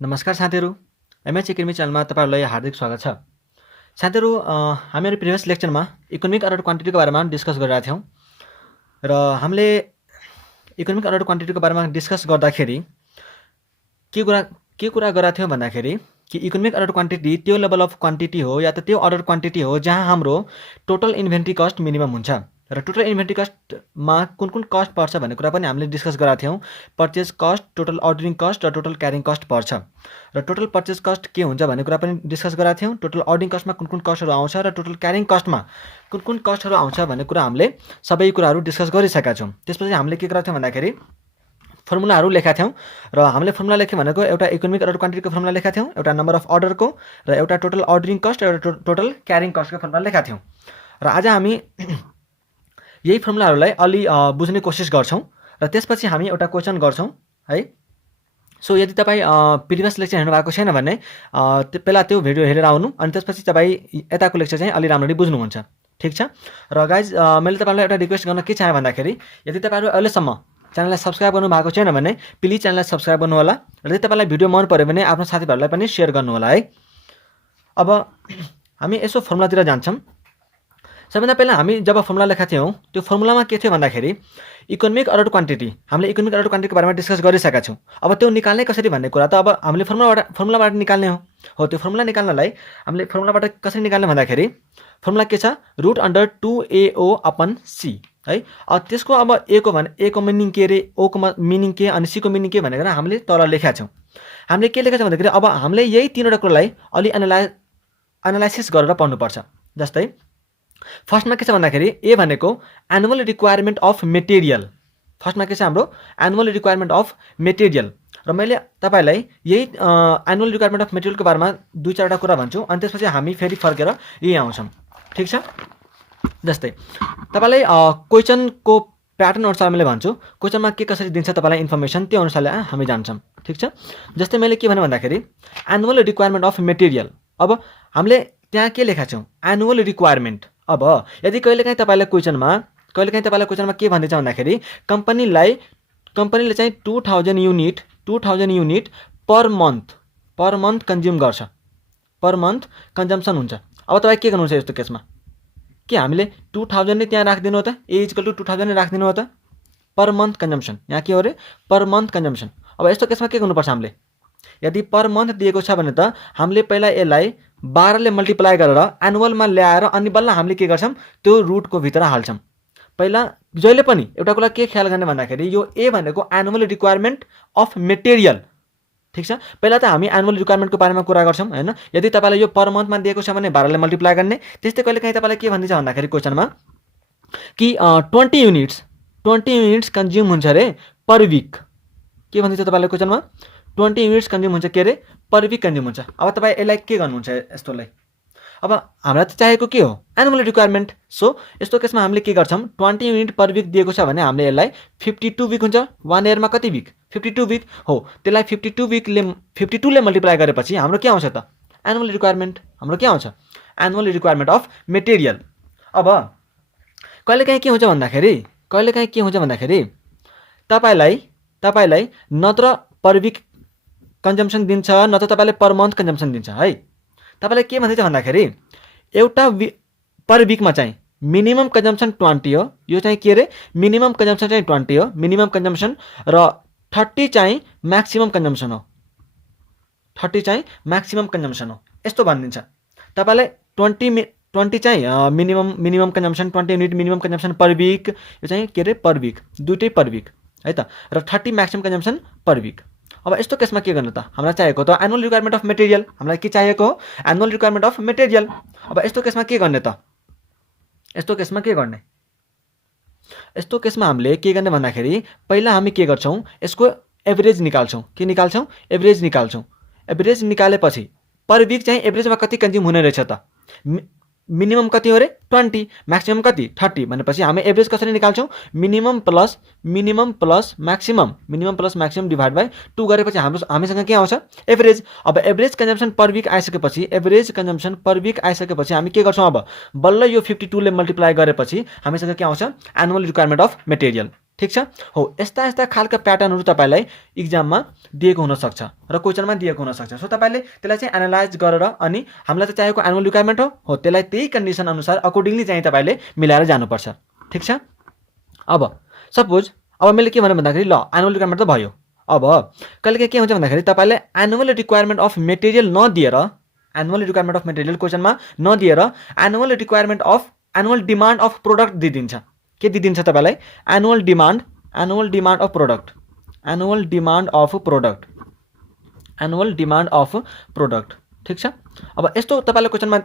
नमस्कार साथीहरू, MH academy च्यानलमा तपाईहरुलाई हार्दिक स्वागत छ। साथीहरू, हामीहरु प्रिभियस लेक्चरमा इकोनोमिक अर्डर क्वान्टिटीको बारेमा डिस्कस गरिरहेका थियौं र हामीले इकोनोमिक अर्डर क्वान्टिटीको बारेमा डिस्कस गर्दाखेरि के कुरा गरेका थियौं भन्दाखेरि कि इकोनोमिक अर्डर क्वान्टिटी त्यो लेभल अफ क्वान्टिटी हो या त त्यो अर्डर क्वान्टिटी हो जहाँ हाम्रो टोटल इन्भेन्ट्री कस्ट मिनिमम हुन्छ र टोटल इन्भेन्ट्री कस्टमा कुन कस्ट पर्छ भन्ने कुरा पनि हामीले डिस्कस गरेका थियौं। Purchase cost, total ordering cost र टोटल क्यारिङ कस्ट पर्छ र टोटल पर्चेज कस्ट के हुन्छ भन्ने कुरा पनि डिस्कस गरेका थियौं। टोटल अर्डरिङ कस्टमा कुन कस्टहरु आउँछ र टोटल क्यारिङ कस्टमा कुन कस्टहरु आउँछ भन्ने कुरा हामीले सबै कुराहरु डिस्कस गरिसकेका छौं। त्यसपछि हामीले के गरेका थियौं भन्दाखेरि फर्मुलाहरु लेखेका थियौं र हामीले फर्मुला लेख्यो भनेको एउटा इकोनोमिक अर्डर क्वान्टिटीको फर्मुला लेखेका थियौं, एउटा नम्बर अफ अर्डरको र एउटा टोटल अर्डरिङ कस्ट र एउटा टोटल क्यारिङ कस्टको फर्मुला लेखेका थियौं र आज हामी यही फर्मुलाहरुलाई अलि बुझ्ने कोसिस गर्छौं र त्यसपछि हामी एउटा क्वेशन गर्छौं है। सो यदि तपाई प्रिभियस लेक्चर हेर्नु भएको छैन भने पहिला त्यो भिडियो हेरेर आउनु अनि त्यसपछि तपाई यताको लेक्चर चाहिँ अलि राम्ररी बुझ्नुहुन्छ, ठीक छ। र गाइज, मैले तपाईहरुलाई एउटा रिक्वेस्ट गर्न के चाहे भन्दाखेरि यदि तपाईहरु अहिलेसम्म च्यानललाई सब्स्क्राइब गर्नु भएको छैन भने प्लिज च्यानललाई सब्स्क्राइब गर्नु होला र यदि तपाईलाई भिडियो मन पर्यो भने आफ्नो साथीहरुलाई पनि शेयर गर्नु होला है। अब हामी यसो फर्मुलातिर जान्छौं। सबैभन्दा पहिला हामी जब फर्मुला लेखेका थियौं त्यो फर्मुलामा के थियो भन्दाखेरि इकोनोमिक अर्डर क्वान्टिटी, हामीले इकोनोमिक अर्डर क्वान्टिटीको बारेमा डिस्कस गरिसकेका छौं। अब त्यो निकाल्ने कसरी भन्ने कुरा त अब हामीले फर्मुलाबाट निकाल्ने हो। त्यो फर्मुला निकाल्नलाई हामीले फर्मुलाबाट कसरी निकाल्ने भन्दाखेरि फर्मुला के छ, root under 2AO upon C है। त्यसको अब A को मिनिङ के रे, O को मिनिङ के अनि C को मिनिङ के भनेर हामीले तल लेखेका छौं। हामीले के लेखेका छौं भन्दाखेरि अब हामीले यही तीनवटा कुरालाई अलि एनालाइसिस गरेर पढ्नु पर्छ। जस्तै फर्स्टमा के छ भन्दाखेरि ए भनेको एनुअल रिक्वायरमेन्ट अफ मेटेरियल। फर्स्टमा के छ हाम्रो एनुअल रिक्वायरमेन्ट अफ मेटेरियल र मैले तपाईलाई यही एनुअल रिक्वायरमेन्ट अफ मेटेरियलको बारेमा दुई चारवटा कुरा भन्छु अनि त्यसपछि हामी फेरि फर्केर यही आउँछौं, ठीक छ। जस्तै तपाईलाई क्वेशनको प्याटर्न अनुसार मैले भन्छु, क्वेशनमा के कसरी दिन्छ तपाईलाई इन्फर्मेसन त्यो अनुसारले हामी जान्छौं, ठीक छ। जस्तै मैले के भने भन्दाखेरि एनुअल रिक्वायरमेन्ट अफ मेटेरियल। अब हामीले त्यहाँ के लेखेका छौं, एनुअल रिक्वायरमेन्ट। अब यदि कहिलेकाहीँ तपाईलाई क्वेशनमा के भन्दैछ भन्दाखेरि कम्पनीले चाहिँ 2000 युनिट पर मन्थ कन्ज्युम गर्छ, पर मन्थ कन्जम्सन हुन्छ। अब तपाई के गर्नुहुन्छ यस्तो केसमा के हामीले 2000 नै त्यहाँ राख्दिनु हो त, A = 2000 नै राख्दिनु हो त। पर मन्थ कन्जम्सन यहाँ के हो रे, पर मन्थ कन्जम्सन। अब यस्तो केसमा के गर्नुपर्छ हामीले, यदि पर मन्थ दिएको छ भने त हामीले पहिला यसलाई 12 ले मल्टिप्लाई गरेर एनुअलमा ल्याएर अनि बल्ल हामीले के गर्छौं त्यो रुटको भित्र हाल्छौं। पहिला जहिले पनि एउटा कुरा के ख्याल गर्ने भन्दाखेरि यो ए भनेको एनुअल रिक्वायरमेन्ट अफ मेटेरियल, ठीक छ। पहिला त हामी एनुअल रिक्वायरमेन्टको बारेमा कुरा गर्छौं हैन। यदि तपाईलाई यो पर मन्थमा दिएको छ भने 12 ले मल्टिप्लाई गर्ने। त्यस्तै कहिलेकाहीँ तपाईलाई के भन्दिन्छ भन्दाखेरि क्वेशनमा कि 20 युनिट्स कन्ज्युम हुन्छ रे पर वीक। के भन्दिन्छ तपाईलाई क्वेशनमा 20 युनिट्स कन्ज्युम हुन्छ के रे, पर वीक कन्ज्युम हुन्छ। अब तपाई यसलाई के गर्नुहुन्छ यस्तोलाई, अब हामीलाई त चाहेको के हो, एनुअल रिक्वायरमेन्ट। सो यस्तो केसमा हामीले के गर्छौं, 20 युनिट पर वीक दिएको छ भने हामीले यसलाई 52 वीक हुन्छ, 1 इयरमा कति वीक, 52 वीक हो। त्यसलाई 52 ले मल्टिप्लाई गरेपछि हाम्रो के आउँछ त, एनुअल रिक्वायरमेन्ट। हाम्रो के आउँछ, एनुअल रिक्वायरमेन्ट अफ मेटेरियल। अब कहिलेकाहीँ के हुन्छ भन्दाखेरि तपाईलाई नत्र पर वीक कन्जम्सन दिन्छ नत्र तपाईले पर मन्थ कन्जम्सन दिन्छ है। तपाईलाई के भन्दैछ भन्दाखेरि एउटा पर वीकमा चाहिँ मिनिमम कन्जम्सन 20 हो। यो चाहिँ के रे, मिनिमम कन्जम्सन चाहिँ 20 हो, मिनिमम कन्जम्सन, र 30 चाहिँ म्याक्सिमम कन्जम्सन हो। 30 चाहिँ म्याक्सिमम कन्जम्सन हो यस्तो भनिदिन्छ। तपाईलाई 20 चाहिँ minimum consumption, 20 unit minimum consumption per week, यो चाहिँ के रे पर वीक, दुईटै पर वीक है त, र 30 म्याक्सिमम कन्जम्सन पर वीक। अब यस्तो केसमा के गर्नु त, हामीलाई चाहिएको त एनुअल रिक्वायरमेन्ट अफ मेटेरियल। हामीलाई के चाहिएको हो, एनुअल रिक्वायरमेन्ट अफ मेटेरियल। अब यस्तो केसमा के गर्ने त, यस्तो केसमा हामीले के गर्ने भन्दाखेरि पहिला हामी के गर्छौं, यसको एभरेज निकाल्छौं। के निकाल्छौं, एभरेज निकाल्छौं। एभरेज निकालेपछि पर वीक चाहिँ एभरेजमा कति कन्ज्युम हुने रहेछ त, मिनिमम कति हो रे 20, म्याक्सिमम कति 30 भनेपछि हामी एभरेज कसरी निकाल्छौं, minimum plus maximum divide by 2 गरेपछि हामीसँग के आउँछ, एभरेज। अब एभरेज कन्जम्सन पर वीक आइसकेपछि हामी के गर्छौं, अब बल्ल यो 52 ले मल्टिप्लाई गरेपछि हामीसँग के आउँछ, एनुअल रिक्वायरमेन्ट अफ मेटेरियल, ठिक छ। हो यस्ता यस्ता खालका प्याटर्नहरू तपाईँलाई इक्जाममा दिएको हुनसक्छ र क्वेसनमा दिएको हुनसक्छ। सो तपाईँले त्यसलाई चाहिँ एनालाइज गरेर अनि हामीलाई त चाहिएको एनुअल रिक्वायरमेन्ट हो त्यसलाई त्यही कन्डिसन अनुसार अकर्डिङली चाहिँ तपाईँले मिलाएर जानुपर्छ। ठिक छ। अब सपोज अब मैले के भने भन्दाखेरि ल एनुअल रिक्वायरमेन्ट त भयो। अब कहिलेकाहीँ के हुन्छ भन्दाखेरि तपाईँले एनुअल रिक्वायरमेन्ट अफ मेटेरियल नदिएर एनुअल रिक्वायरमेन्ट अफ मेटेरियल क्वेसनमा नदिएर annual requirement of annual demand of product दिइदिन्छ। के दिइदिन्छ तपाईँलाई annual demand of product annual demand of product. ठिक छ। अब यस्तो तपाईँले क्वेसनमा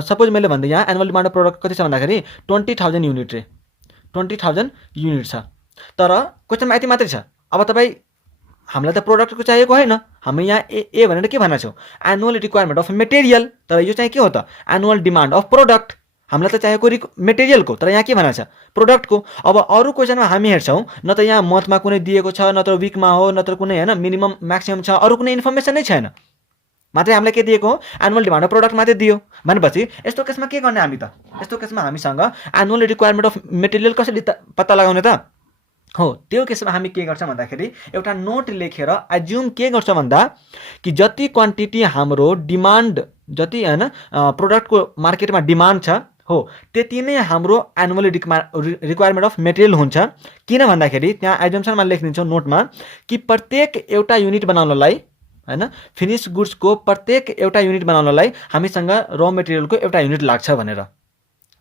सपोज मैले भन्दै यहाँ एनुअल डिमान्ड अफ प्रोडक्ट कति छ भन्दाखेरि 20,000 युनिट रे 20,000 युनिट छ। तर क्वेसनमा यति मात्रै छ। अब तपाईँ हामीलाई त प्रोडक्टको चाहिएको होइन, हामी यहाँ ए भनेर के भनेको छौँ एनुअल रिक्वायरमेन्ट अफ मेटेरियल, तर यो चाहिँ के हो त एनुअल डिमान्ड अफ प्रोडक्ट। हामीलाई त चाहिएको मेटेरियलको, तर यहाँ के भनेको छ प्रोडक्टको। अब अरू क्वेसनमा हामी हेर्छौँ न त यहाँ मन्थमा कुनै दिएको छ, न त विकमा हो, न त कुनै होइन मिनिमम म्याक्सिमम छ, अरू कुनै इन्फर्मेसन नै छैन, मात्रै हामीलाई के दिएको हो एनुअल डिमान्ड अफ प्रोडक्ट मात्रै दियो। भनेपछि यस्तो केसमा के गर्ने हामी त यस्तो केसमा हामीसँग एनुअल रिक्वायरमेन्ट अफ मेटेरियल कसरी पत्ता लगाउने त हो। त्यो केसमा हामी के गर्छौँ भन्दाखेरि एउटा नोट लेखेर एज्युम के गर्छौँ भन्दा कि जति क्वान्टिटी हाम्रो डिमान्ड जति होइन प्रोडक्टको मार्केटमा डिमान्ड छ हो त्यति नै हाम्रो एनुअल रिक्वायरमेन्ट अफ मेटेरियल हुन्छ। किन भन्दाखेरि त्यहाँ एजम्सनमा लेखिदिन्छौँ नोटमा कि प्रत्येक एउटा युनिट बनाउनलाई होइन फिनिस गुड्सको प्रत्येक एउटा युनिट बनाउनलाई हामीसँग र मेटेरियलको एउटा युनिट लाग्छ भनेर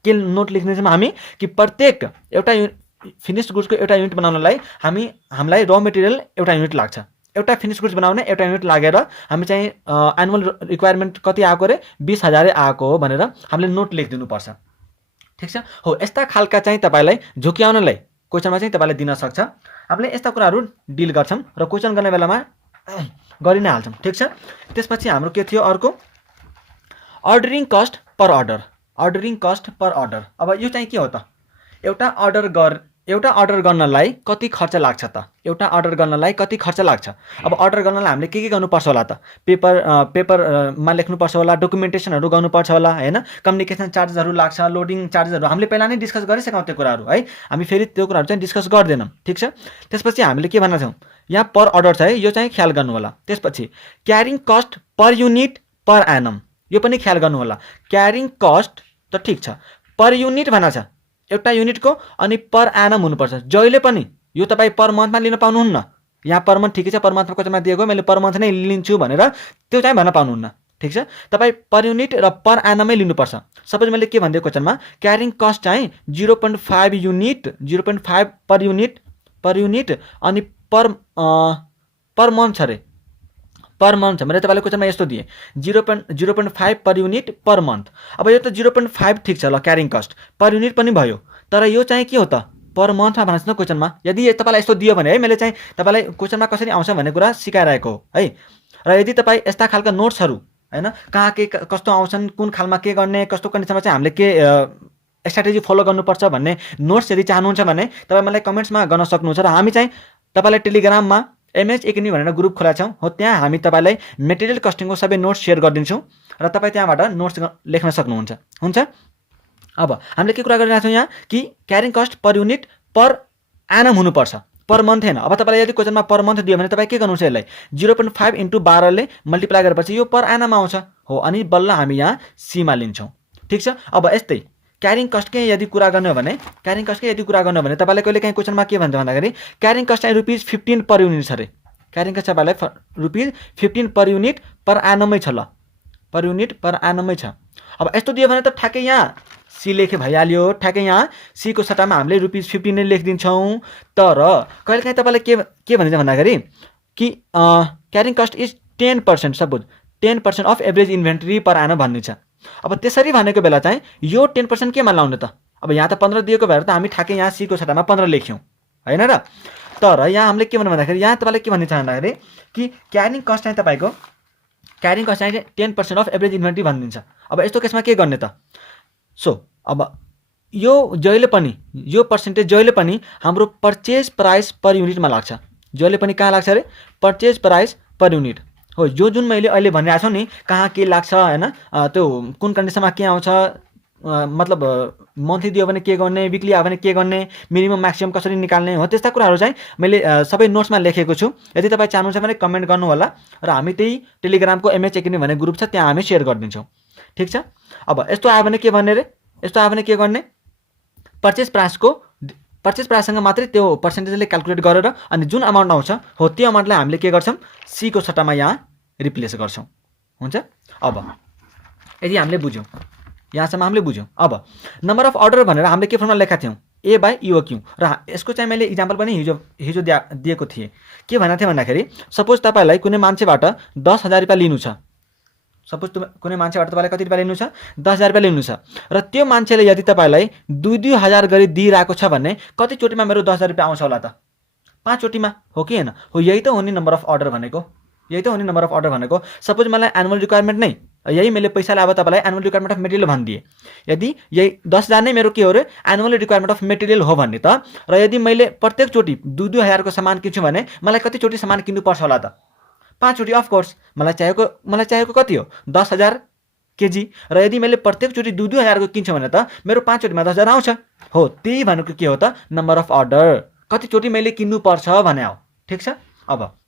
के नोट लेख्नेछौँ हामी कि प्रत्येक एउटा फिनिस्ड गुड्सको एउटा युनिट बनाउनलाई हामीलाई र मेटेरियल एउटा युनिट लाग्छ। एउटा फिनिस्ड गुड्स बनाउने एउटा युनिट लागेर हामी चाहिँ एनुअल रिक्वायरमेन्ट कति आएको रे 20,000 आएको हो भनेर हामीले नोट लेखिदिनुपर्छ। ठिक छ। हो यस्ता खालका चाहिँ तपाईँलाई झुक्याउनलाई क्वेसनमा चाहिँ तपाईँलाई दिन सक्छ। हामीले यस्ता कुराहरू डिल गर्छौँ र क्वेसन गर्ने बेलामा गरि नै हाल्छौँ। ठिक छ। त्यसपछि हाम्रो के थियो अर्को अर्डरिङ कस्ट पर अर्डर। अब यो चाहिँ के हो त एउटा अर्डर गर्नलाई कति खर्च लाग्छ त अब अर्डर गर्नलाई हामीले के गर्नुपर्छ होला त पेपरमा लेख्नुपर्छ होला, डकुमेन्टेसनहरू गर्नुपर्छ होला होइन, कम्युनिकेसन चार्जेसहरू लाग्छ, लोडिङ चार्जेसहरू हामीले पहिला नै डिस्कस गरिसक्यौँ त्यो कुराहरू है, हामी फेरि त्यो कुराहरू चाहिँ डिस्कस गर्दैनौँ। ठिक छ। त्यसपछि हामीले के भन्न छौँ यहाँ पर अर्डर छ है, यो चाहिँ ख्याल गर्नु होला। त्यसपछि carrying cost per unit per annum, यो पनि ख्याल गर्नु होला। क्यारिङ कस्ट त ठिक छ, पर युनिट भन्न छ एउटा युनिटको, अनि पर एनम हुनुपर्छ जहिले पनि। यो तपाईँ पर मन्थमा लिन पाउनुहुन्न। यहाँ पर मन्थ ठिकै छ, पर मन्थमा क्वेसनमा दिएको मैले पर मन्थ नै लिन्छु भनेर त्यो चाहिँ भन्न पाउनुहुन्न। ठिक छ। तपाईँ पर युनिट र पर एनमै लिनुपर्छ। सपोज मैले के भनिदिएको क्वेसनमा क्यारिङ कस्ट चाहिँ 0.5 पर युनिट अनि पर मन्थ छ अरे, पर मन्थ छ मैले तपाईँले क्वेसनमा यस्तो दिएँ 0.5 पर युनिट पर मन्थ। अब यो त 0.5 ठिक छ ल, क्यारिङ कस्ट पर युनिट पनि भयो, तर यो चाहिँ के हो त पर मन्थमा भनेको छ न क्वेसनमा। यदि तपाईँलाई यस्तो दियो भने है मैले चाहिँ तपाईँलाई क्वेसनमा कसरी आउँछ भन्ने कुरा सिकाइरहेको हो है। र यदि तपाईँ यस्ता खालका नोट्सहरू होइन कहाँ के कस्तो आउँछन्, कुन खालमा के गर्ने, कस्तो कन्डिसनमा चाहिँ हामीले के स्ट्राटेजी फलो गर्नुपर्छ भन्ने नोट्स यदि चाहनुहुन्छ भने तपाईँ मलाई कमेन्ट्समा गर्न सक्नुहुन्छ। र हामी चाहिँ तपाईँलाई टेलिग्राममा एमएच एकेडमी भनेर ग्रुप खोलेका छौँ हो, त्यहाँ हामी तपाईँलाई मेटेरियल कस्टिङको सबै नोट्स सेयर गरिदिन्छौँ र तपाईँ त्यहाँबाट नोट्स लेख्न सक्नुहुन्छ। हुन्छ। अब हामीले के कुरा गरिरहेको छौँ यहाँ कि carrying cost per unit per annum हुनुपर्छ, पर मन्थ होइन। अब तपाईँलाई यदि क्वेसनमा पर मन्थ दियो भने तपाईँ के गर्नुहुन्छ यसलाई 0.5 × 12 मल्टिप्लाई गरेपछि यो पर एनम आउँछ हो, अनि बल्ल हामी यहाँ सीमा लिन्छौँ। ठिक छ। अब यस्तै क्यारिङ कस्टकै यदि कुरा गर्ने हो भने तपाईँलाई कहिले काहीँ क्वेसनमा के भन्छ भन्दाखेरि क्यारिङ कस्ट चाहिँ ₹15 पर युनिट छ अरे। क्यारिङ कस्ट तपाईँलाई ₹15 पर युनिट पर एनमै छ ल, पर युनिट पर एनमै छ। अब यस्तो दियो भने त ठ्याक्कै यहाँ सी लेखे भइहाल्यो, ठ्याक्कै यहाँ सीको सट्टामा हामीले ₹15 नै लेखिदिन्छौँ। तर कहिलेकाहीँ तपाईँलाई के भनिन्छ भन्दाखेरि कि carrying cost is 10%, suppose 10% of average inventory per annum भनिन्छ। अब त्यसरी भनेको बेला चाहिँ यो 10% केमा लाउने त? अब यहाँ त 15 दिएको भएर त हामी ठ्याक्कै यहाँ सीको सट्टामा 15 लेख्यौँ होइन र। तर यहाँ हामीले के भन्नु भन्दाखेरि यहाँ तपाईँले के भनिन्छ भन्दाखेरि कि क्यारिङ कस्ट चाहिँ तपाईँको 10% अफ एभरेज इन्भेन्ट्री भनिदिन्छ। अब यस्तो केसमा के गर्ने त? सो अब यो जहिले पनि यो पर्सेन्टेज जहिले पनि हाम्रो पर्चेज प्राइस पर युनिटमा लाग्छ। जहिले पनि कहाँ लाग्छ अरे? पर्चेज प्राइस पर युनिट हो। जुन मैले अहिले भनिरहेको छु नि कहाँ के लाग्छ होइन, त्यो कुन कन्डिसनमा के आउँछ मतलब मन्थली दियो भने के गर्ने, विकली आयो भने के गर्ने, मिनिमम म्याक्सिमम कसरी निकाल्ने हो, त्यस्ता कुराहरू चाहिँ मैले सबै नोट्समा लेखेको छु। यदि तपाईँ चाहनुहुन्छ भने कमेन्ट गर्नु होला र हामी त्यही टेलिग्रामको एमएच एकाडेमी भन्ने ग्रुप छ, त्यहाँ हामी सेयर गरिदिन्छौँ। ठिक छ। अब यस्तो आयो भने के भन्ने रे, यस्तो आयो भने के गर्ने, पर्चेस प्राइससँग मात्रै त्यो पर्सेन्टेजले क्यालकुलेट गरेर अनि जुन अमाउन्ट आउँछ हो त्यो अमाउन्टलाई हामीले के गर्छौँ, सी को सट्टामा यहाँ रिप्लेस गर्छौँ। हुन्छ। अब यदि हामीले बुझ्यौँ, यहाँसम्म हामीले बुझ्यौँ। अब नम्बर अफ अर्डर भनेर हामीले के फर्मुला लेखेका थियौँ, ए बाई इओक्यू। र यसको चाहिँ मैले इक्जाम्पल पनि हिजो दिएको थिएँ। के भनेको थिएँ भन्दाखेरि सपोज तपाईँलाई कुनै मान्छेबाट 10,000 रुपियाँ लिनु छ, सपोज कुनै मान्छेबाट तपाईँलाई कति रुपियाँ लिनु छ, 10,000 रुपियाँ लिनु छ, र त्यो मान्छेले यदि तपाईँलाई 2,000 गरी दिइरहेको छ भने कति चोटिमा मेरो 10,000 रुपियाँ आउँछ होला त? 5 चोटिमा, हो कि होइन? हो, यही त हो नि नम्बर अफ अर्डर भनेको, यही त हो नि नम्बर अफ अर्डर भनेको। सपोज मलाई एनुअल रिक्वायरमेन्ट नै यही मैले पैसाले अब तपाईँलाई एनुअल रिक्वायरमेन्ट अफ मेटेरियल भनिदिएँ। यदि यही 10,000 नै मेरो के हो रे, एनुअल रिक्वायरमेन्ट अफ मेटेरियल हो भने त, र यदि मैले प्रत्येक चोटि 2,000 को सामान किन्छु भने मलाई कति चोटि सामान किन्नुपर्छ होला त? 5 चोटि। अफकोर्स मलाई चाहिएको कति हो, 10,000 केजी, र यदि मैले प्रत्येक चोटि 2,000 को किन्छु भने त मेरो 5 चोटिमा 10,000 आउँछ। हो, त्यही भनेको के हो त, नम्बर अफ अर्डर, कति चोटि मैले किन्नुपर्छ भने हो। ठिक छ। अब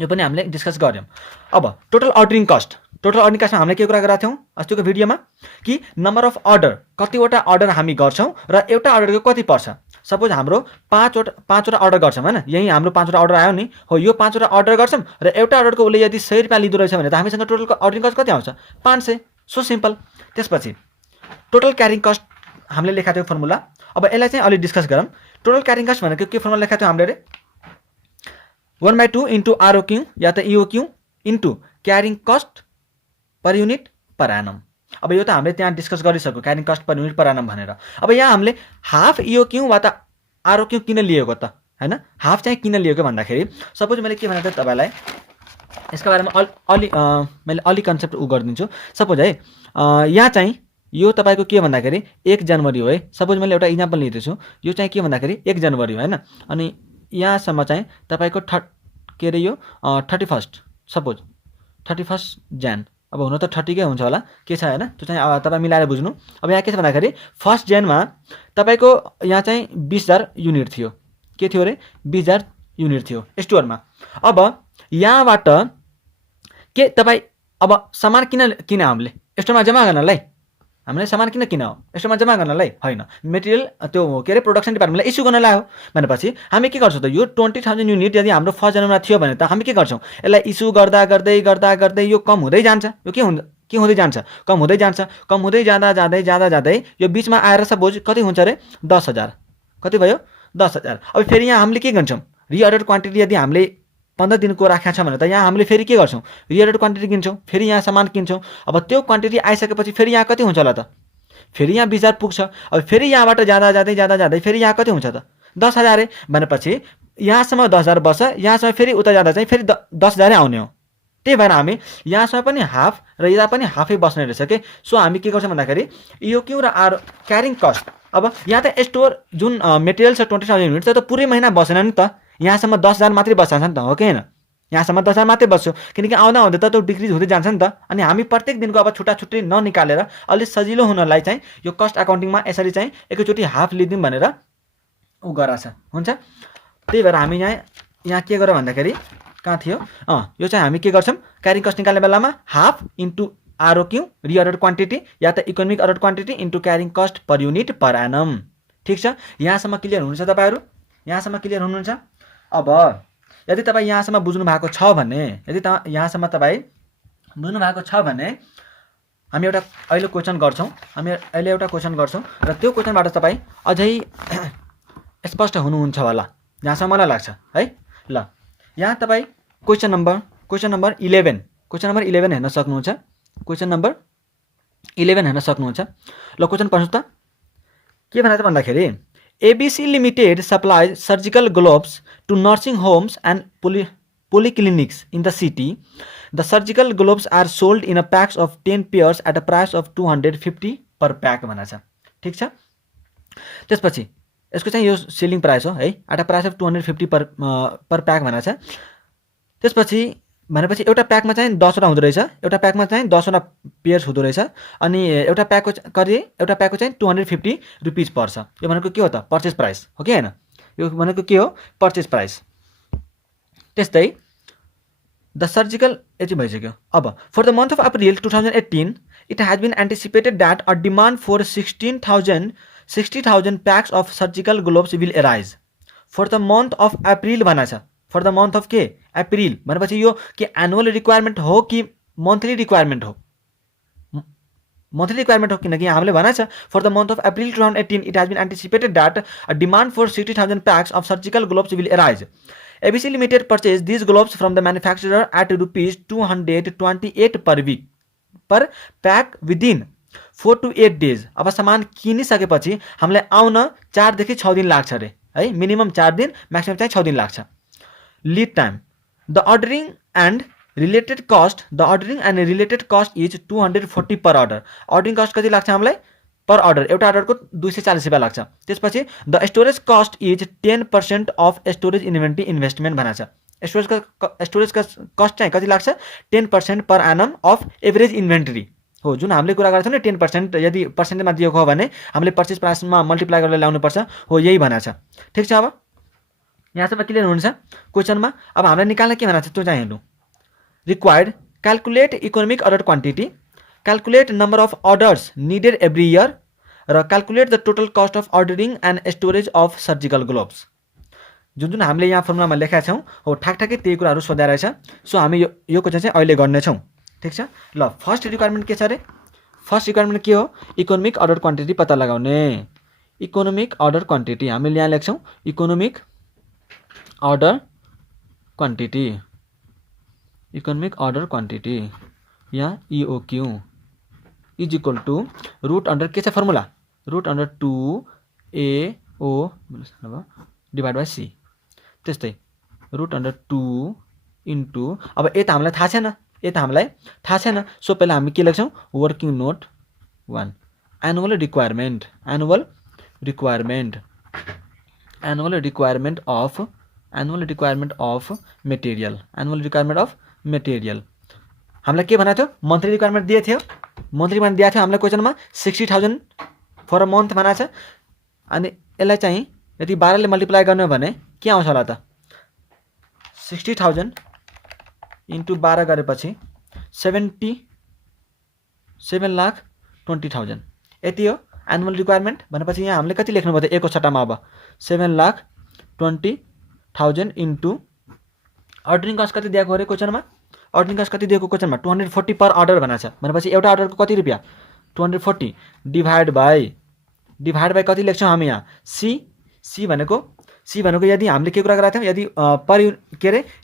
यो पनि हामीले डिस्कस गऱ्यौँ। अब टोटल अर्डरिङ कस्टमा हामीले के कुरा गरेका थियौँ अस्तिको भिडियोमा, कि नम्बर अफ अर्डर, कतिवटा अर्डर हामी गर्छौँ र एउटा अर्डरको कति पर्छ। सपोज हाम्रो 5वटा अर्डर गर्छौँ होइन, यही हाम्रो 5वटा अर्डर आयो नि, हो, यो 5वटा अर्डर गर्छौँ र एउटा अर्डरको उसले यदि 100 रुपियाँ लिँदो रहेछ भने त हामीसँग टोटल अर्डरिङ कस्ट कति आउँछ, 500। So simple. त्यसपछि टोटल क्यारिङ कस्ट हामीले लेखाएको थियो फर्मुला। अब यसलाई चाहिँ अलि डिस्कस गरौँ। टोटल क्यारिङ कस्ट भनेको के फर्मुला लेखाएको थियो हामीले रे, 1/2 इन्टु आरओक्यू या त EOQ into carrying cost per unit per annum. अब यो त हामीले त्यहाँ डिस्कस गरिसक्यो, carrying cost per unit per annum भनेर। अब यहाँ हामीले हाफ इओक्यू वा त आरओक्यू किन लिएको त, होइन, हाफ चाहिँ किन लिएको भन्दाखेरि सपोज मैले के भनेको थिएँ तपाईँलाई, यसको बारेमा मैले अलि कन्सेप्ट गरिदिन्छु। सपोज है यहाँ चाहिँ यो तपाईँको के भन्दाखेरि 1 जनवरी हो है, सपोज मैले एउटा इक्जाम्पल लिँदैछु, यो चाहिँ के भन्दाखेरि 1 जनवरी हो होइन, अनि यहाँसम्म चाहिँ तपाईँको के अरे यो 31, सपोज 31 जन। अब हुन त 30 कै हुन्छ होला, के छ होइन, त्यो चाहिँ तपाईँ मिलाएर बुझ्नु। अब यहाँ के छ भन्दाखेरि 1 जनवरीमा तपाईँको यहाँ चाहिँ 20,000 युनिट थियो, के थियो अरे, 20,000 युनिट थियो स्टोरमा। अब यहाँबाट के तपाईँ अब सामान किन हामीले स्टोरमा जम्मा गर्नलाई, हामीले सामान किन हो स्टोरमा जम्मा गर्नलाई होइन, मेटेरियल त्यो के अरे प्रोडक्सन डिपार्टमेन्टलाई इस्यु गर्न लाग्यो भनेपछि हामी के गर्छौँ त, यो 20,000 युनिट यदि हाम्रो 1 जनवरीमा थियो भने त हामी के गर्छौँ, यसलाई इस्यु गर्दा यो कम हुँदै जान्छ। यो के हुँदै जान्छ, कम हुँदै जाँदै यो बिचमा आएर सपोज कति हुन्छ अरे, 10,000, कति भयो, 10,000। अब फेरि यहाँ हामीले के गर्छौँ, रिअर्डर क्वान्टिटी यदि हामीले 15 दिनको राखेको छ भने त यहाँ हामीले फेरि के गर्छौँ, रिअर्डर क्वान्टिटी किन्छौँ, फेरि यहाँ सामान किन्छौँ। अब त्यो क्वान्टिटी आइसकेपछि फेरि यहाँ कति हुन्छ होला त, फेरि यहाँ 20,000 पुग्छ। अब फेरि यहाँबाट जाँदा फेरि यहाँ कति हुन्छ त, 10,000 भनेपछि यहाँसम्म 10,000 बस्छ, यहाँसम्म फेरि उता जाँदा चाहिँ फेरि 10,000 आउने हो। त्यही भएर हामी यहाँसम्म पनि हाफ र यहाँ पनि हाफै बस्ने रहेछ के। सो हामी के गर्छौँ भन्दाखेरि इओक्यू र आर क्यारिङ कस्ट, अब यहाँ त स्टोर जुन मेटेरियल छ 20,000 युनिट त पुरै महिना बसेन नि त, यहाँसम्म 10,000 मात्रै बस्छ नि त, हो कि होइन, यहाँसम्म 10,000 मात्रै बस्यो, किनकि आउँदा त त्यो डिक्रिज हुँदै जान्छ नि त। अनि हामी प्रत्येक दिनको अब छुट्टै ननिकालेर अलिक सजिलो हुनलाई चाहिँ यो कस्ट एकाउन्टिङमा यसरी चाहिँ एकैचोटि हाफ लिदिउँ भनेर ऊ गराछ, हुन्छ। त्यही भएर हामी यहाँ के गरौँ भन्दाखेरि कहाँ थियो, यो चाहिँ हामी के गर्छौँ, क्यारिङ कस्ट निकाल्ने बेलामा हाफ इन्टु आरओक्यू रिअर्डर क्वान्टिटी या त economic order quantity into carrying cost per unit per annum. ठिक छ, यहाँसम्म क्लियर हुनुहुन्छ तपाईँहरू, यहाँसम्म क्लियर हुनुहुन्छ। अब यदि तपाईँ यहाँसम्म बुझ्नु भएको छ भने, यहाँसम्म तपाईँ बुझ्नु भएको छ भने हामी एउटा अहिले क्वेसन गर्छौँ, र त्यो क्वेसनबाट तपाईँ अझै स्पष्ट हुनुहुन्छ होला जहाँसम्म मलाई लाग्छ है। ल यहाँ तपाईँ क्वेसन नम्बर 11 हेर्न सक्नुहुन्छ, क्वेसन नम्बर 11 हेर्न सक्नुहुन्छ। ल क्वेसन पढ्नुहोस् त, के भनेको भन्दाखेरि ABC Limited supplies surgical gloves to nursing homes and polyclinics in the city. The surgical gloves are sold in a packs of 10 pairs at a price of 250 per pack भनेको छ। ठिक छ, त्यसपछि यसको चाहिँ यो सेलिङ प्राइस हो है, at a price of 250 per pack भनेको छ। त्यसपछि भनेपछि एउटा प्याकमा चाहिँ 10 वटा हुँदो रहेछ, एउटा प्याकमा चाहिँ 10 वटा पेयर्स हुँदो रहेछ अनि एउटा प्याकको चाहिँ 250 रुपीज पर्छ। यो भनेको के हो त? पर्चेस प्राइस हो कि हैन? यो भनेको के हो? Purchase price. त्यस्तै द सर्जिकल यति भइसक्यो। अब for the month of April 2018 it has been anticipated that a demand for 60,000 packs of surgical gloves will arise. For the month of April भनेको छ। फर द मन्थ अफ के? April भनेपछि यो के annual requirement हो कि monthly requirement हो? Monthly requirement हो, किनकि हामीले भनेको छ for the month of April 2018 it has been anticipated that a demand for 60,000 packs of surgical gloves will arise. ABC Limited purchased these gloves from the manufacturer at rupees 228 per week per pack within 4 to 8 days। अब सामान किनिसकेपछि हामीलाई आउन 4 देखि 6 दिन लाग्छ रे है, minimum 4 दिन, म्याक्सिमम चाहिँ 6 दिन लाग्छ। Lead time the ordering and related cost is 240 per order. Ordering cost कति लाग्छ हामीलाई? पर अर्डर एउटा अर्डरको 240 रुपियाँ लाग्छ। त्यसपछि the storage cost is 10% of storage inventory investment भनेको छ। स्टोरेजका कस्ट चाहिँ कति लाग्छ? 10% per annum of average inventory हो, जुन हामीले कुरा गरेको छौँ नि 10%, यदि पर्सेन्टेजमा दिएको हो भने हामीले पर्चेस प्राइसमा मल्टिप्लाई गरेर ल्याउनुपर्छ हो, यही भनेको छ। ठिक छ, अब यहाँसम्म क्लियर हुनुहुन्छ क्वेसनमा? अब हामीलाई निकाल्न के भनेको छ त्यो चाहिँ हेर्नु। Required calculate economic order quantity, calculate number of orders needed every year र calculate the total cost of ordering and storage of surgical gloves। जुन हामीले यहाँ फर्मुलामा लेखेका छौँ हो, ठ्याकठ्याकै त्यही कुराहरू सोधा रहेछ। सो हामी यो क्वेसन चाहिँ अहिले गर्नेछौँ। ठिक छ, ल फर्स्ट रिक्वायरमेन्ट के छ अरे? फर्स्ट रिक्वायरमेन्ट के हो? इकोनोमिक अर्डर क्वान्टिटी पत्ता लगाउने। इकोनोमिक अर्डर क्वान्टिटी हामीले यहाँ लेख्छौँ, economic order quantity, economic order quantity यहाँ EOQ is equal to root under के छ formula? Root under 2AO divide by C। त्यस्तै रूट अंडर 2 इन्टु, अब ए त हामीलाई थाहा छैन, सो पहिला हामी के लेख्छौँ? Working note 1 annual requirement of material. हामीलाई के भनेको थियो? मन्थली रिक्वायरमेन्ट दिएको थियो, हामीलाई क्वेसनमा 60,000 फर अ मन्थ भनेको छ। अनि यसलाई चाहिँ यदि 12 ले मल्टिप्लाई गर्ने हो भने के आउँछ होला त? 60,000 इन्टु 12 गरेपछि 7,20,000 यति हो एनुअल रिक्वायरमेन्ट भनेपछि यहाँ हामीले कति लेख्नु भयो त? 1 को सट्टामा अब 7,20,000 इन्टु अर्डरिङ कस्ट कति दिएको अरे क्वेसनमा? अर्डरिङ कस्ट कति दिएको क्वेसनमा? 240 पर अर्डर भनेको छ। भनेपछि एउटा अर्डरको कति रुपियाँ? 240 डिभाइड बाई कति लेख्छौँ हामी यहाँ? सी भनेको यदि हामीले के कुरा गरेका थियौँ, यदि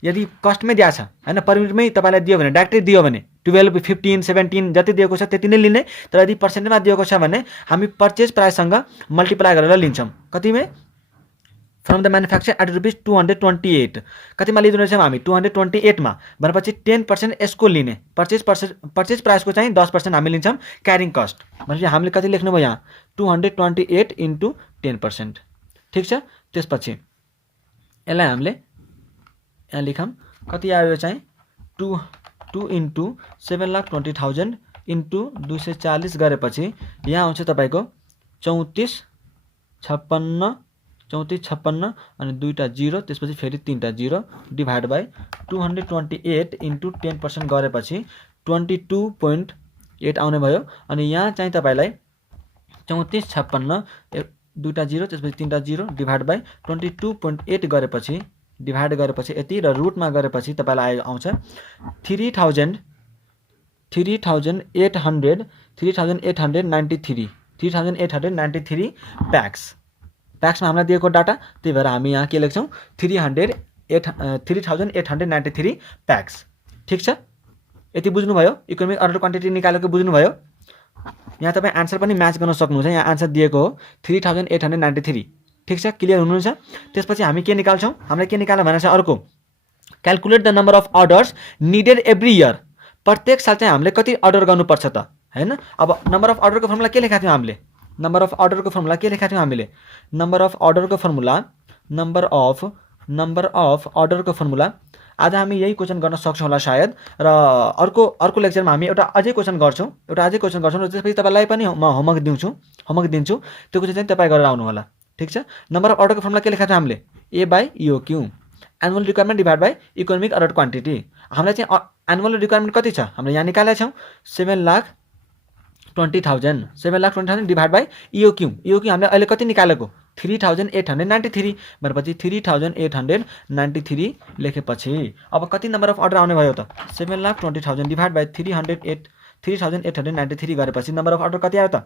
यदि कस्टमै दिएको छ हैन, पर युनिटमै तपाईँलाई दियो भने, डाइरेक्टै दियो भने 12, 15, 17 जति दिएको छ त्यति नै लिने। तर यदि पर्सेन्टमा दिएको छ भने हामी पर्चेस प्राइससँग मल्टिप्लाई गरेर लिन्छौँ। कतिमै? From the manufacture at rupees 228। कतिमा लिँदो रहेछौँ हामी? 228 मा। भनेपछि 10% यसको लिने, पर्चेस प्राइसको चाहिँ 10% हामी लिन्छौँ क्यारिङ कस्ट। भनेपछि हामीले कति लेख्नु भयो यहाँ? 228 इन्टु 10%। ठिक छ, त्यसपछि यसलाई हामीले यहाँ लेखौँ, कति आयो चाहिँ? 2 इन्टु 7,20,000 इन्टु 240 गरेपछि यहाँ आउँछ तपाईँको 34,56 अनि 2टा 0, त्यसपछि फेरि 3टा 0 डिभाइड बाई 228 इन्टु 10% गरेपछि 22.8 आउने भयो। अनि यहाँ चाहिँ तपाईँलाई 34,56 2टा 0 त्यसपछि 3टा 0 डिभाइड बाई 22.8 गरेपछि यति, र रुटमा गरेपछि तपाईँलाई आउँछ 3,893 प्याक्समा हामीलाई दिएको डाटा। त्यही भएर हामी यहाँ के लेख्छौँ? 3,893 प्याक्स। ठिक छ, यति बुझ्नुभयो? इकोनोमिक अर्डर क्वान्टिटी निकालेको बुझ्नुभयो? यहाँ तपाईँ आन्सर पनि म्याच गर्न सक्नुहुन्छ। यहाँ आन्सर दिएको हो 3,893। ठिक छ, क्लियर हुनुहुन्छ? त्यसपछि हामी के निकाल्छौँ? हामीले के निकाल्न भनेको छ अर्को? Calculate the number of orders needed every year. प्रत्येक साल चाहिँ हामीले कति अर्डर गर्नुपर्छ त हैन? अब नम्बर अफ अर्डरको फर्मुला के लेखेका थियौँ हामीले? नम्बर अफ अर्डरको फर्मुला आज हामी यही क्वेसन गर्न सक्छौँ होला सायद र अर्को लेक्चरमा हामी एउटा अझै क्वेसन गर्छौँ र त्यसपछि तपाईँलाई पनि म होमवर्क दिन्छु त्यो क्वेसन चाहिँ तपाईँ गरेर आउनु होला ठीक छ। नम्बर अफ अर्डरको फर्मुला के लेखेको छ हामीले A by EOQ annual requirement divide by economic order quantity. हामीलाई चाहिँ एनुअल रिक्वायरमेन्ट कति छ हामीले यहाँ निकालेका छौँ 7,20,000 डिभाइड बाई इओक्यू हामीले अहिले कति निकालेको 3,893 भनेपछि 3,893 लेखेपछि अब कति नम्बर अफ अर्डर आउने भयो त 7,20,000 डिभाइड बाई 3,893 गरेपछि नम्बर अफ अर्डर कति आयो त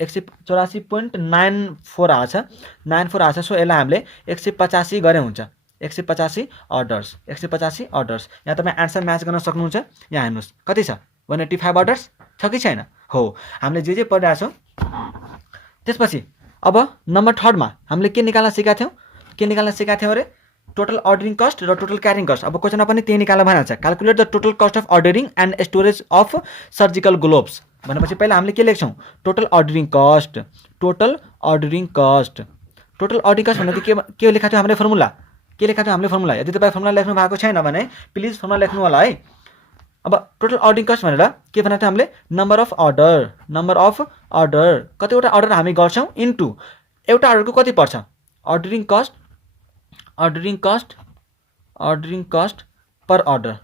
184.94 आएछ 94 आएछ। सो यसलाई हामीले 185 गरे हुन्छ 185 अर्डर्स यहाँ तपाईँ एन्सर म्याच गर्न सक्नुहुन्छ। यहाँ हेर्नुहोस् कति छ 185 अर्डर्स छ कि छैन हो हामीले जे पढिरहेको छौँ। त्यसपछि अब नम्बर 3 मा हामीले के निकाल्न सिकाएको थियौँ अरे टोटल अर्डरिङ कस्ट र टोटल क्यारिङ कस्ट। अब क्वेसनमा पनि त्यही निकाल्न भनेको छ calculate the total cost of ordering and storage of surgical gloves भनेपछि पहिला हामीले के लेख्छौँ टोटल अर्डरिङ कस्ट भनेको के लेखाएको थियो हामीले फर्मुला यदि तपाईँ फर्मुला लेख्नु भएको छैन भने प्लिज फर्मुला लेख्नु होला है। अब टोटल अर्डरिङ कस्ट भनेर के भनेको थियो हामीले नम्बर अफ अर्डर कतिवटा अर्डर हामी गर्छौँ इन्टु एउटा अर्डरको कति पर्छ अर्डरिङ कस्ट पर अर्डर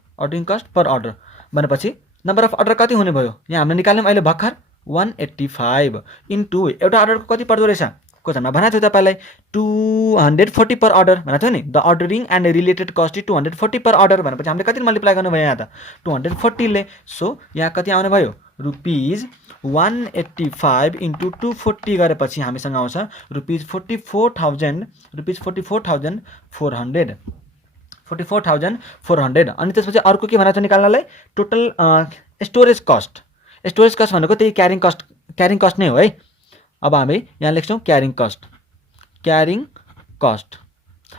भनेपछि नम्बर अफ अर्डर कति हुने भयो यहाँ हामीले निकाल्यौँ अहिले भर्खर 185 इन्टु एउटा अर्डरको कति पर्दो रहेछ क्वेसनमा भनेको थियो तपाईँलाई 240 पर अर्डर भनेको थियो नि the ordering and related cost is 240 per order भनेपछि हामीले कति मल्टिप्लाई गर्नुभयो यहाँ त 240 ले। सो यहाँ कति आउने भयो रुपिज 185 इन्टु 240 गरेपछि हामीसँग आउँछ रुपिज 44,400 अनि त्यसपछि अर्को के भनेको छ निकाल्नलाई टोटल स्टोरेज कस्ट भनेको त्यही क्यारिङ कस्ट नै हो है। अब हामी यहाँ लेख्छौँ क्यारिङ कस्ट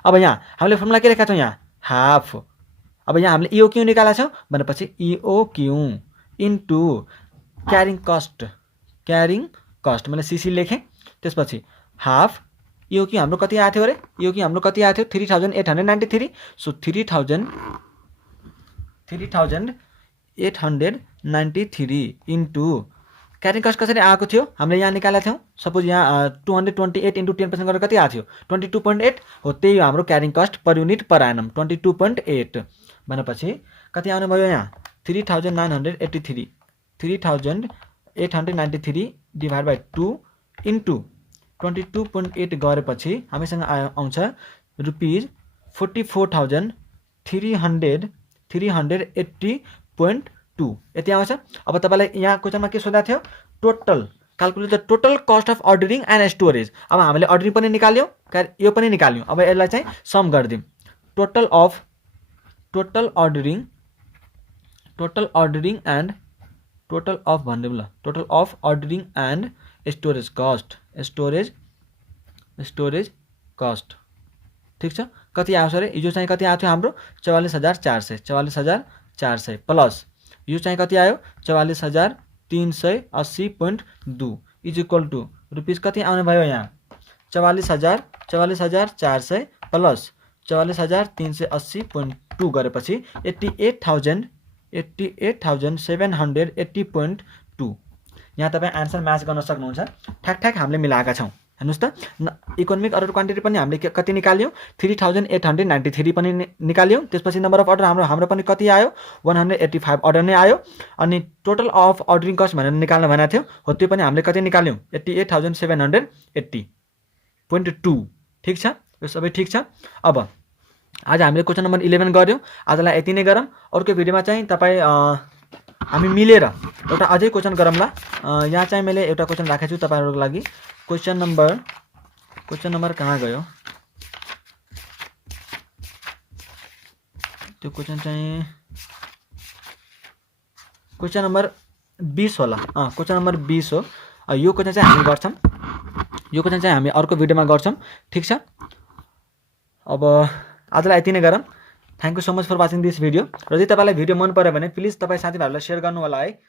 अब यहाँ हामीले फर्मुला के लेखेका छौँ यहाँ हाफ। अब यहाँ हामीले इओक्यू निकालेका छौँ भनेपछि इओक्यू इन्टु क्यारिङ कस्ट मैले सीसी लेखेँ त्यसपछि हाफ इओक्यू हाम्रो कति आएको थियो अरे 3,893 सो 3,893 इन्टु क्यारिङ कस्ट कसरी आएको थियो हामीले यहाँ निकालेका थियौँ सपोज यहाँ 228 इन्टु 10% गरेर कति आएको थियो 22.8 हो त्यही हाम्रो carrying cost per unit per annum 22.8 भनेपछि कति आउने भयो यहाँ 3,893 डिभाइड बाई 2 इन्टु 22.8 गरेपछि हामीसँग आउँछ रुपिज 44,380.2 यति आउँछ। अब तपाईँलाई यहाँ क्वेसनमा के सोधेको थियो total calculate the total cost of ordering and storage. अब हामीले अर्डरिङ पनि निकाल्यौँ यो पनि निकाल्यौँ। अब यसलाई चाहिँ सम गरिदिउँ total of ordering and storage cost ठिक छ। कति आउँछ अरे यो चाहिँ कति आएको थियो हाम्रो 44,400 प्लस यो चाहिँ कति आयो 44,380.2 इज इक्वल टू रुपिस कति आउने भयो यहाँ 44,400 प्लस 44,380.2 गरेपछि 88,780.2 यहाँ तपाईँ एन्सर म्याच गर्न सक्नुहुन्छ। ठ्याक हामीले मिलाएका छौँ हेर्नुहोस् त इकोनोमिक अर्डर क्वान्टिटी पनि हामीले कति निकाल्यौँ 3,893 पनि निकाल्यौँ। त्यसपछि नम्बर अफ अर्डर हाम्रो पनि कति आयो 185 अर्डर नै आयो। अनि टोटल अफ अर्डरिङ कस्ट भनेर निकाल्न भनेको थियो हो त्यो पनि हामीले कति निकाल्यौँ 88,780.2 ठिक छ यो सबै ठिक छ। अब आज हामीले क्वेसन नम्बर 11 गऱ्यौँ आजलाई यति नै गरौँ। अर्को भिडियोमा चाहिँ तपाईँ हामी मिलेर एउटा अझै क्वेसन गरौँला। यहाँ चाहिँ मैले एउटा क्वेसन राखेको छु तपाईँहरूको लागि क्वेसन नम्बर कहाँ गयो त्यो क्वेसन नम्बर 20 होला क्वेसन नम्बर 20 हो। यो क्वेसन चाहिँ हामी गर्छौँ यो क्वेसन चाहिँ हामी अर्को भिडियोमा गर्छौँ ठिक छ। अब आजलाई यति नै गरौँ। Thank you so much for watching this video. र यदि तपाईँलाई भिडियो मन पर्यो भने प्लिज तपाईँ साथीभाइहरूलाई सेयर गर्नु होला है।